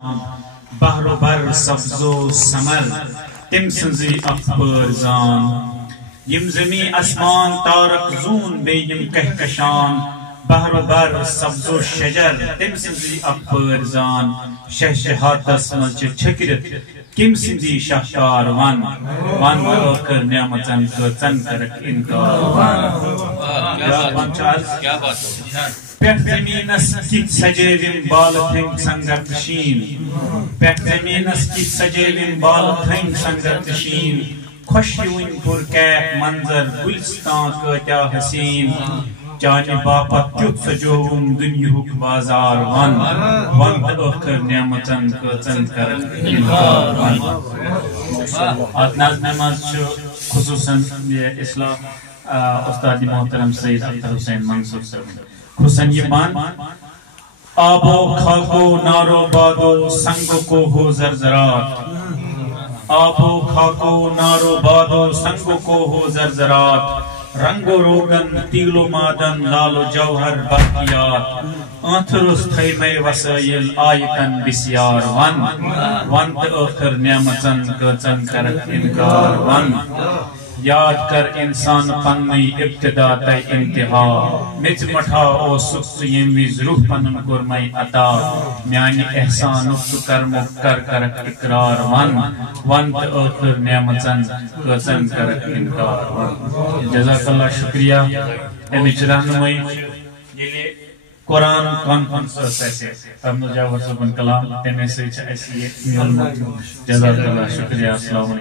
بحر و بر سبز و سمر تم سنزی اخبار زان یم زمی اسمان تارک زون بے یم کہکشان بحر و بر سبز و شجر تم سنزی اخبار زان شہشہاتس مچ چھکرت کم سنزی شاہکار ون ون کر نعمتن کو چن کرک انکار کیا بات پیٹ زمینس کت سجیوین بال تھنگ سنگر تشین پیٹ زمینس کت سجیوین بال تھنگ سنگر تشین خوشیون پر کیف منظر گلستان کتیا حسین چانے باپت تیت سجوم دنیاک بازار ون ون اخر نعمتن کو چن کرک انکار ون آت نظم نماز خصوصاً اصلاح استاد محترم سید اختر حسین منصور صاحب حسن یہ مان آب و خاک و نار و باد و سنگ و کوہ و زرزرات آب و خاک و نار و باد و سنگ و کوہ و زرزرات رنگ و روغن تیل و مادن لال و جوہر باقیات آنترس خیمہ وسائل آیتن بسیار ون ون تأخر نعمتن کچن کرک انکار ون یاد کر انسان پنی ابتدا تی انتہا مچ مٹھا او سکس یمیز روح پنن کرمائی عطا میانی احسان اکت کرمک کر کرک اقرار ون ون تأخر نعمتن کچن کرک انکار ون جزاک اللہ شکریہ امیچ رہنمائی یہ قرآن کانفرنس ایسے ابن جاور صبن کلام تیمے سے ایسی جزاک اللہ شکریہ السلام علیکم